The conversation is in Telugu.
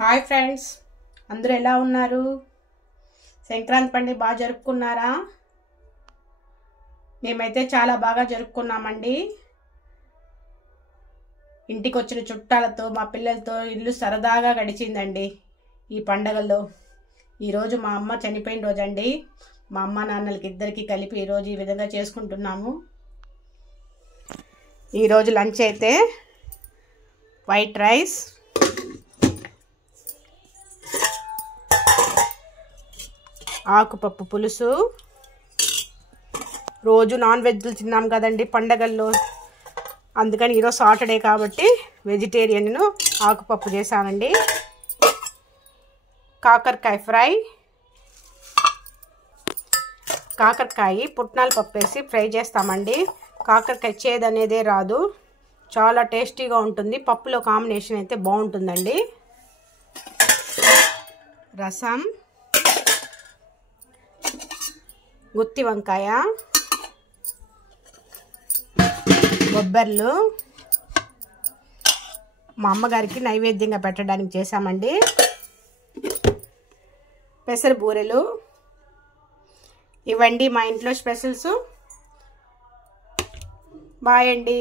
హాయ్ ఫ్రెండ్స్, అందరూ ఎలా ఉన్నారు? సంక్రాంతి పండుగ బాగా జరుపుకున్నారా? మేమైతే చాలా బాగా జరుపుకున్నామండి. ఇంటికి వచ్చిన చుట్టాలతో మా పిల్లలతో ఇల్లు సరదాగా గడిచిందండి ఈ పండగల్లో. ఈరోజు మా అమ్మ చనిపోయిన రోజండి. మా అమ్మ నాన్నలకి ఇద్దరికి కలిపి ఈరోజు ఈ విధంగా చేసుకుంటున్నాము. ఈరోజు లంచ్ అయితే వైట్ రైస్, ఆకుపప్పు పులుసు. రోజు నాన్ వెజ్లు తిన్నాం కదండి పండగల్లో, అందుకని ఈరోజు సాటర్డే కాబట్టి వెజిటేరియన్ను ఆకుపప్పు చేశానండి. కాకరకాయ ఫ్రై, కాకరకాయ పుట్నాల పప్పు వేసి ఫ్రై చేస్తామండి. కాకరకాయ చేదు అనేదే రాదు, చాలా టేస్టీగా ఉంటుంది. పప్పులో కాంబినేషన్ అయితే బాగుంటుందండి. రసం, గుత్తి వంకాయ, బొబ్బర్లు మా అమ్మగారికి నైవేద్యంగా పెట్టడానికి చేశామండి. పెసర బూరెలు. ఇవండి మా ఇంట్లో స్పెషల్స్. బాయ్ అండి.